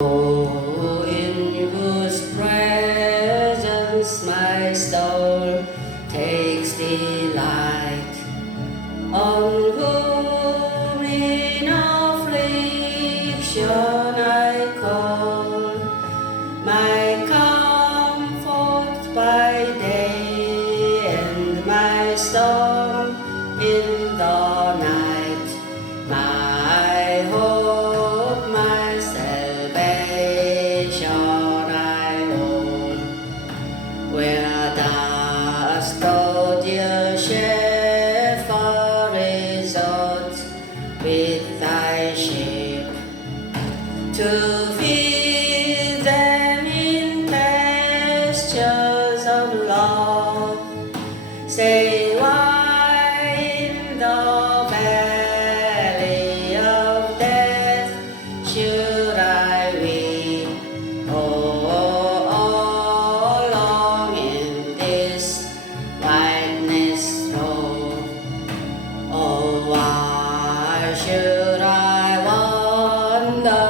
Oh, in whose presence my soul takes delight, on whom in affliction I call, my comfort by day and my storm in the night, my hope, my salvation I own. Where dost thou, dear shepherd, resort with thy sheep, to feed them in pastures of love? Say, why in the valley of death should I weep? Oh, long in this whiteness row. Oh, why should I wander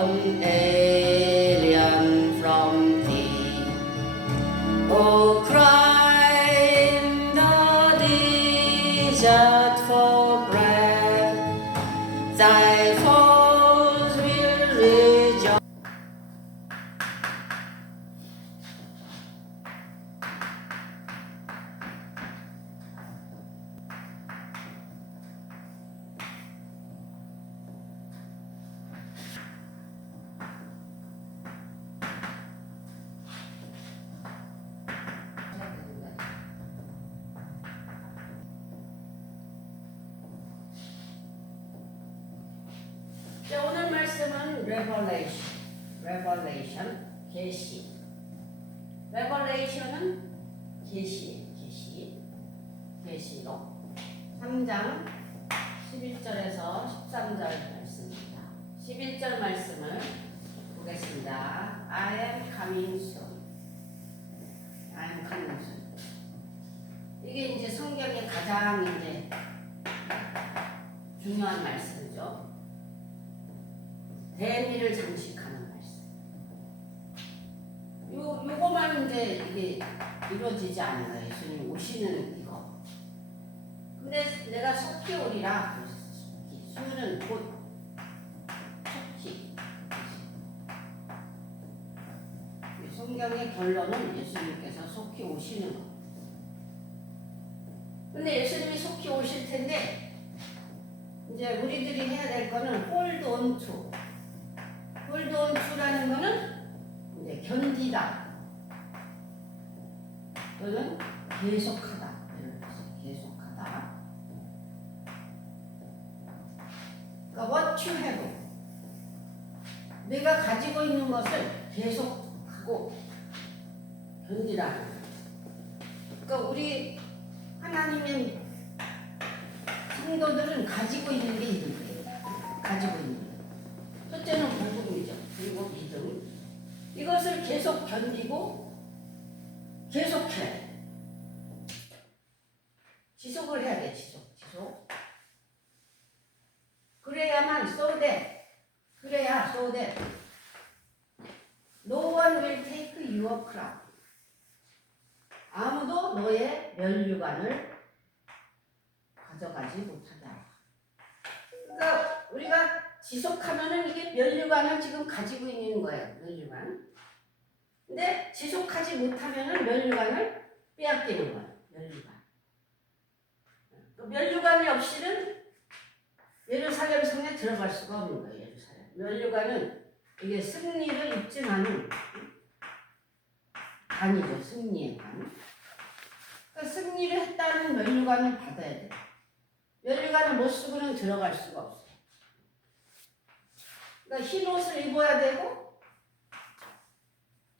an alien from thee? Oh, cry in the desert for bread, thy foes will rejoice. 자, 오늘 말씀은 Revelation, 계시. Revelation은 계시록 3장 11절에서 13절 말씀입니다. 11절 말씀을 보겠습니다. I am coming soon. I am coming soon. 이게 이제 성경의 가장 이제 중요한 말씀이죠. 대미를 장식하는 말씀. 요거만 이제 이게 이루어지지 않는 거예요. 예수님 오시는 이거. 근데 내가 속히 오리라. 수는 곧 속히. 성경의 결론은 예수님께서 속히 오시는 거. 근데 예수님이 속히 오실 텐데 이제 우리들이 해야 될 거는 hold on to. hold on to라는 거는 이제 견디다 또는 계속하다. 계속하다. 그러니까 what you have, 내가 가지고 있는 것을 계속하고 견디라는 거예요. 그러니까 우리 하나님의 성도들은 가지고 있는 게 있는 거예요. 가지고 있는 게. 첫째는 복음이죠. 그리고 믿음. 이것을 계속 견디고 계속해야 돼. 지속을 해야 돼. 지속. 그래야 so that no one will take your crown. 아무도 너의 면류관을 가져가지 못하게 하라. 그러니까 우리가 지속하면은 이게 면류관을 지금 가지고 있는 거예요. 면류관. 근데 지속하지 못하면은 면류관을 빼앗기는 거예요. 면류관. 그 면류관이 없이는 예루살렘 성에 들어갈 수가 없는 거예요. 예루살렘. 면류관은 이게 승리를 입증하는 관이죠. 승리의 관. 그러니까 승리를 했다는 면류관을 받아야 돼요. 면류관을 못 쓰고는 들어갈 수가 없어요. 그러니까 흰 옷을 입어야 되고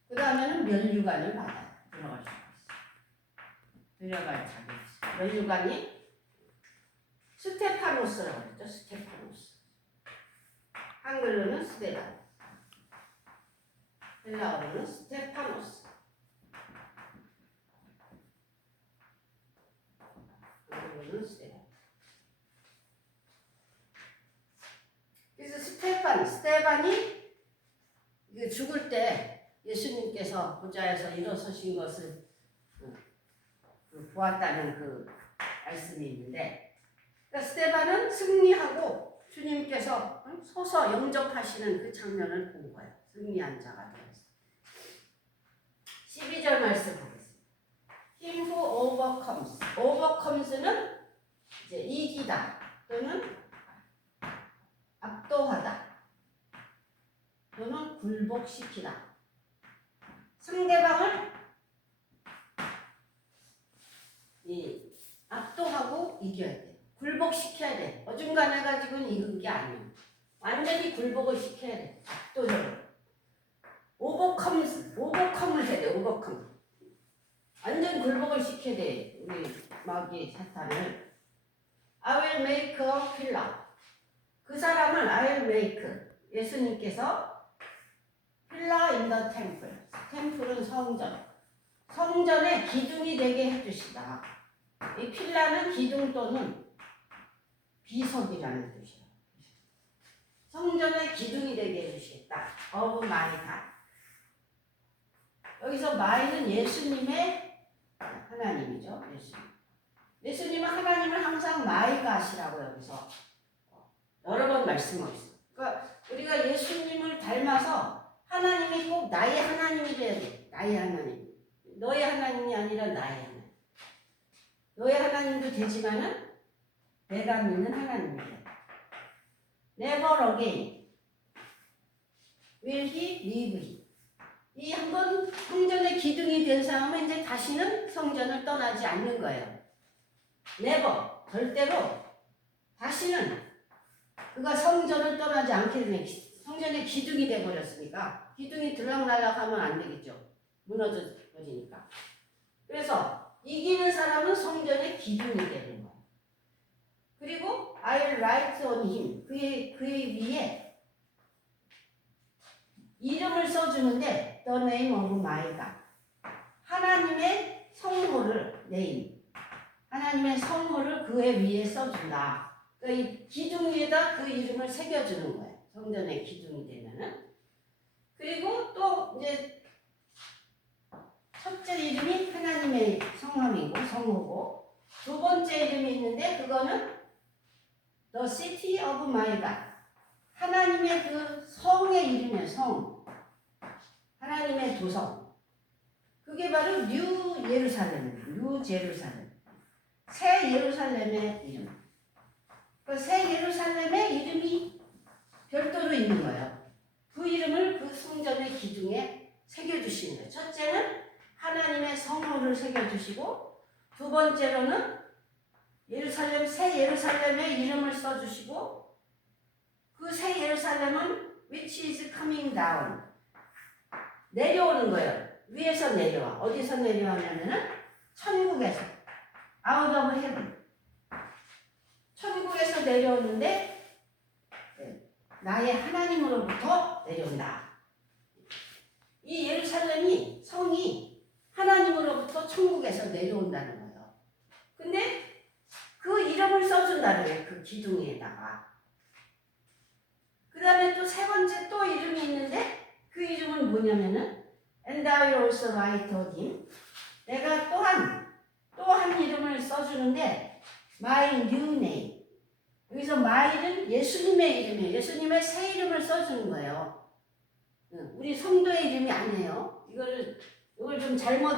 그 다음에는 면류관을 받아요. 들어갈 수가 있어요. 들어갈 자격이 있어요. 면류관이 스테파노스라고 그랬죠. 스테파노스. 한글로는 스테반, 헬라어로는 스테파노스. 한글로는 스테반. 그래서 스테반이 이게 죽을 때 예수님께서 보좌에서 일어서신 것을 보았다는 그 말씀이 있는데, 그러니까 스데반은 승리하고 주님께서 서서 영접하시는 그 장면을 본 거예요. 승리한 자가 되어서. 12절 말씀 보겠습니다. Him who overcomes. overcomes는 이제 이기다 또는 압도하다 또는 굴복시키다. 상대방을 압도하고 이겨야 돼. 굴복시켜야 돼. 어중간해가지고는 이긴 게 아니에요. 완전히 굴복을 시켜야 돼. 압도적으로. 오버컴을 해야 돼. 오버컴. 완전 굴복을 시켜야 돼. 우리 마귀 사탄을. I will make a pillar. 그 사람을 I will make. 예수님께서 pillar in the temple. 템플은 성전. 성전의 기둥이 되게 해주시다. 이 필라는 기둥 또는 비석이라는 뜻이에요. 성전의 기둥이 되게 해주시겠다. of my God. 여기서 my는 예수님의 하나님이죠. 예수님은 하나님을 항상 my God이라고 여기서 여러 번 말씀하고 있어요. 그러니까 우리가 예수님을 닮아서 하나님이 꼭 나의 하나님이 돼야 돼. 나의 하나님. 너의 하나님이 아니라 나의 하나님. 너의 하나님도 되지만은 내가 믿는 하나님이야. Never again will he leave me. 이 한번 성전의 기둥이 된 사람은 이제 다시는 성전을 떠나지 않는 거예요. Never, 절대로 다시는 그가 성전을 떠나지 않게 되는 성전의 기둥이 돼버렸으니까 기둥이 들락날락하면 안 되겠죠. 무너져버리니까. 그래서 이기는 사람은 성전의 기둥이 되는 거예요. 그리고 I'll write on him. 그의 위에 이름을 써주는데 The name of my God. 하나님의 성호를 name. 하나님의 성호를 그의 위에 써준다. 그러니까 이 기둥 위에다 그 이름을 새겨주는 거예요. 성전의 기둥이 되면은. 그리고 또 이제 첫째 이름이 하나님의 성함이고 성호고 두 번째 이름이 있는데 그거는 The City of My God. 하나님의 그 성의 이름이에요. 성. 하나님의 도성. 그게 바로 뉴 예루살렘이에요. 뉴 제루살렘. 새 예루살렘의 이름. 그 새 예루살렘의 이름이 별도로 있는 거예요. 그 이름을 그 성전의 기둥에 새겨주시는 거예요. 첫째는 하나님의 성호를 새겨주시고 두 번째로는 예루살렘, 새 예루살렘의 이름을 써주시고 그 새 예루살렘은 which is coming down. 내려오는 거예요. 위에서 내려와. 어디서 내려오냐면은 천국에서. out of heaven. 천국에서 내려오는데 나의 하나님으로부터 내려온다. 이 예루살렘이 성이 하나님으로부터 천국에서 내려온다는 거예요. 근데 그 이름을 써준다는 거예요. 그 기둥에다가. 그 다음에 또 세 번째 또 이름이 있는데 그 이름은 뭐냐면은 And I will also write on him. 내가 또 한 이름을 써주는데 My new name. 여기서 my는 예수님의 이름이에요. 예수님의 새 이름을 써주는 거예요. 우리 성도의 이름이 아니에요. 이걸 좀 잘못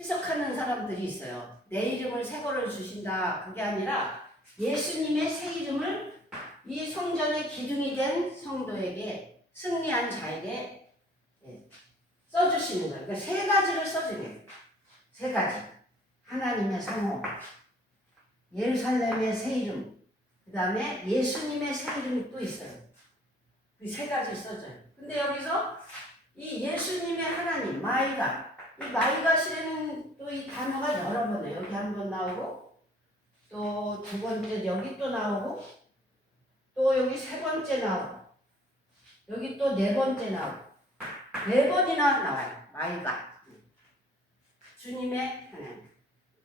해석하는 사람들이 있어요. 내 이름을 새 거를 주신다. 그게 아니라 예수님의 새 이름을 이 성전의 기둥이 된 성도에게 승리한 자에게 써주시는 거예요. 그러니까 세 가지를 써주네요. 세 가지. 하나님의 성호, 예루살렘의 새 이름, 그 다음에 예수님의 새 이름이 또 있어요. 그 세 가지 써져요. 근데 여기서 이 예수님의 하나님, 마이갓, 이 마이갓이라는 또 이 단어가 여러 번에 여기 한 번 나오고 또 두 번째 여기 또 나오고 또 여기 세 번째 나오고 여기 또 네 번째 나오고 네 번이나 나와요. 마이갓. 주님의 하나님.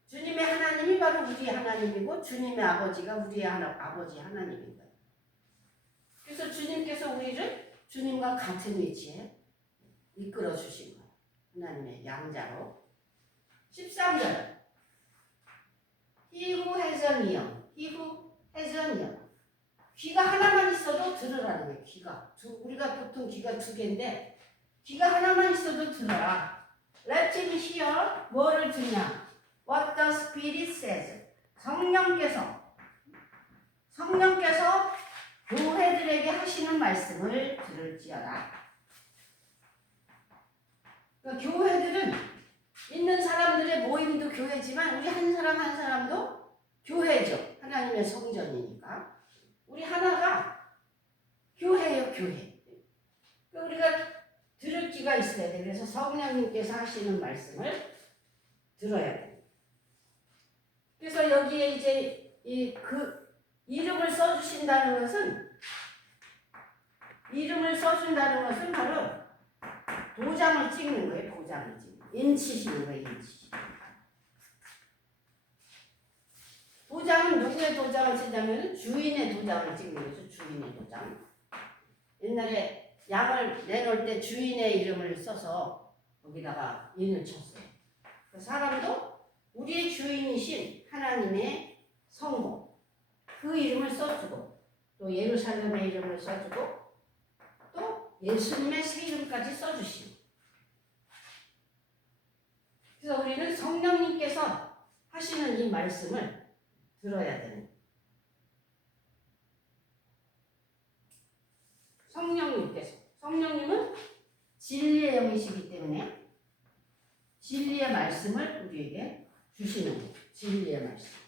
주님의 하나님이 바로 우리의 하나님이고 주님의 아버지가 우리의 아버지 하나님인 거예요. 그래서 주님께서 우리를 주님과 같은 위치에 이끌어 주신 거예요. 하나님의 양자로. 13절. He who has an ear. He who has an ear. 귀가 하나만 있어도 들으라는 거예요. 귀가. 우리가 보통 귀가 두 개인데 귀가 하나만 있어도 들어라. Let him hear. 뭐를 듣냐? What the Spirit says. 성령께서 교회들에게 하시는 말씀을 들을지어다. 그러니까 교회들은 있는 사람들의 모임도 교회지만 우리 한 사람 한 사람도 교회죠. 하나님의 성전이니까. 우리 하나가 교회예요, 교회. 그러니까 우리가 들을 귀가 있어야 돼. 그래서 성령님께서 하시는 말씀을 들어야 돼. 그래서 여기에 이제 그 이름을 써주신다는 것은 바로 도장을 찍는 거예요. 도장을 찍는 거예요. 인치시는 거예요. 인치. 도장은 누구의 도장을 치냐면 주인의 도장을 찍는 거죠. 주인의 도장. 옛날에 양을 내놓을 때 주인의 이름을 써서 거기다가 인을 쳤어요. 그 사람도 우리의 주인이신 하나님의 성모 그 이름을 써주고 또 예루살렘의 이름을 써주고 또 예수님의 새 이름까지 써주시고 그래서 우리는 성령님께서 하시는 이 말씀을 들어야 되는 거예요. 성령님은 진리의 영이시기 때문에 진리의 말씀을 우리에게 주시는 거예요. 진리의 말씀.